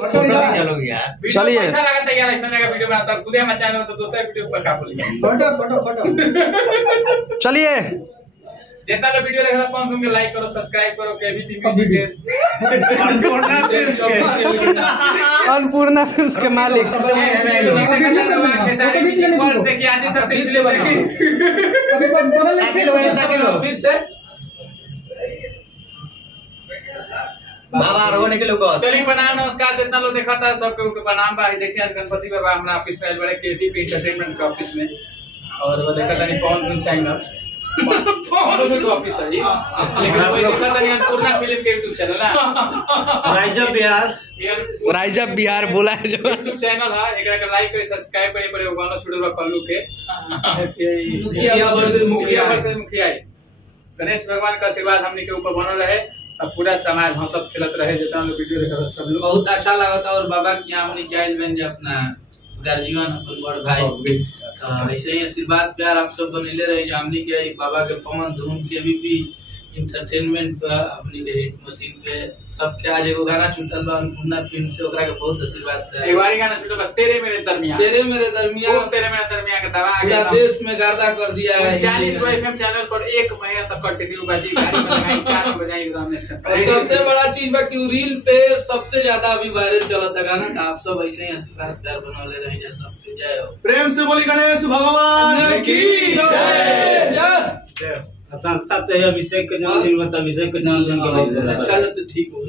चलो यार, चलिए ऐसा लगा था यार, ऐसा जगह वीडियो बनाता खुद ही मचा लो तो दूसरे वीडियो पर का बोलिए। चलिए जितना तो वीडियो देखा था तुम के लाइक करो, सब्सक्राइब करो, केबीपी के अन्नपूर्णा फिल्म्स के मालिक देखिए आदि सब फिर से बाबा रोने के लोग चलिए प्रणाम नमस्कार। जितना लोग देखा था सबके प्रणाम भाई। देखिए आज गणपति बाबा हमारा ऑफिस में बड़े केबीपी एंटरटेनमेंट के ऑफिस में, और वो देखा था पवन चैनल ऑफिस है जी, लेकिन वो देखा था अन्नपूर्णा फिल्म के यूट्यूब चैनल है राइजा बिहार बोला है जो यूट्यूब चैनल है। एकरा के लाइक करे, सब्सक्राइब करे, बड़े गाना छुड़ल बा कल्लू के मुखिया वर्सेस मुखिया। गणेश भगवान का आशीर्वाद हमनी के ऊपर बनल रहे, अब पूरा समाज हंसत खेलत रहे। जितना लोग वीडियो देखा सब लोग बहुत अच्छा लगा था। और बाबा की हमने क्या बन जे अपना गार्जियन अपन बड़ भाई, ऐसे ही आशीर्वाद प्यार आप सब बनेले रहे। हमने के बाबा के पवन धूम के भी इंटरटेनमेंट पे अपनी के हिट मशीन पे सबके आज एगो गाना छूटल बा अन्नपूर्णा फिल्म से, ओकरा के बहुत आशीर्वाद है। एक बार गाना छूटल बा तेरे मेरे दरमियान, तेरे मेरे दरमियान के दवा पूरा देश में गर्दा कर दिया है। 40 गो एफएम चैनल पर एक महीना तक कंटिन्यू बाजी गाड़ी बजाई 4 बजाई एकदम ने। और सबसे बड़ा चीज बा कि रील पे सबसे ज्यादा अभी वायरल चलत है गाना। आप सब ऐसे ही आशीर्वाद प्यार बनौले रहे जा सबसे। जय हो। प्रेम से बोली गणेश भगवान की जय। संस्था तो अभिषेक के जन्मदिन, अभिषेक के जन्मदिन चलो तो ठीक हो।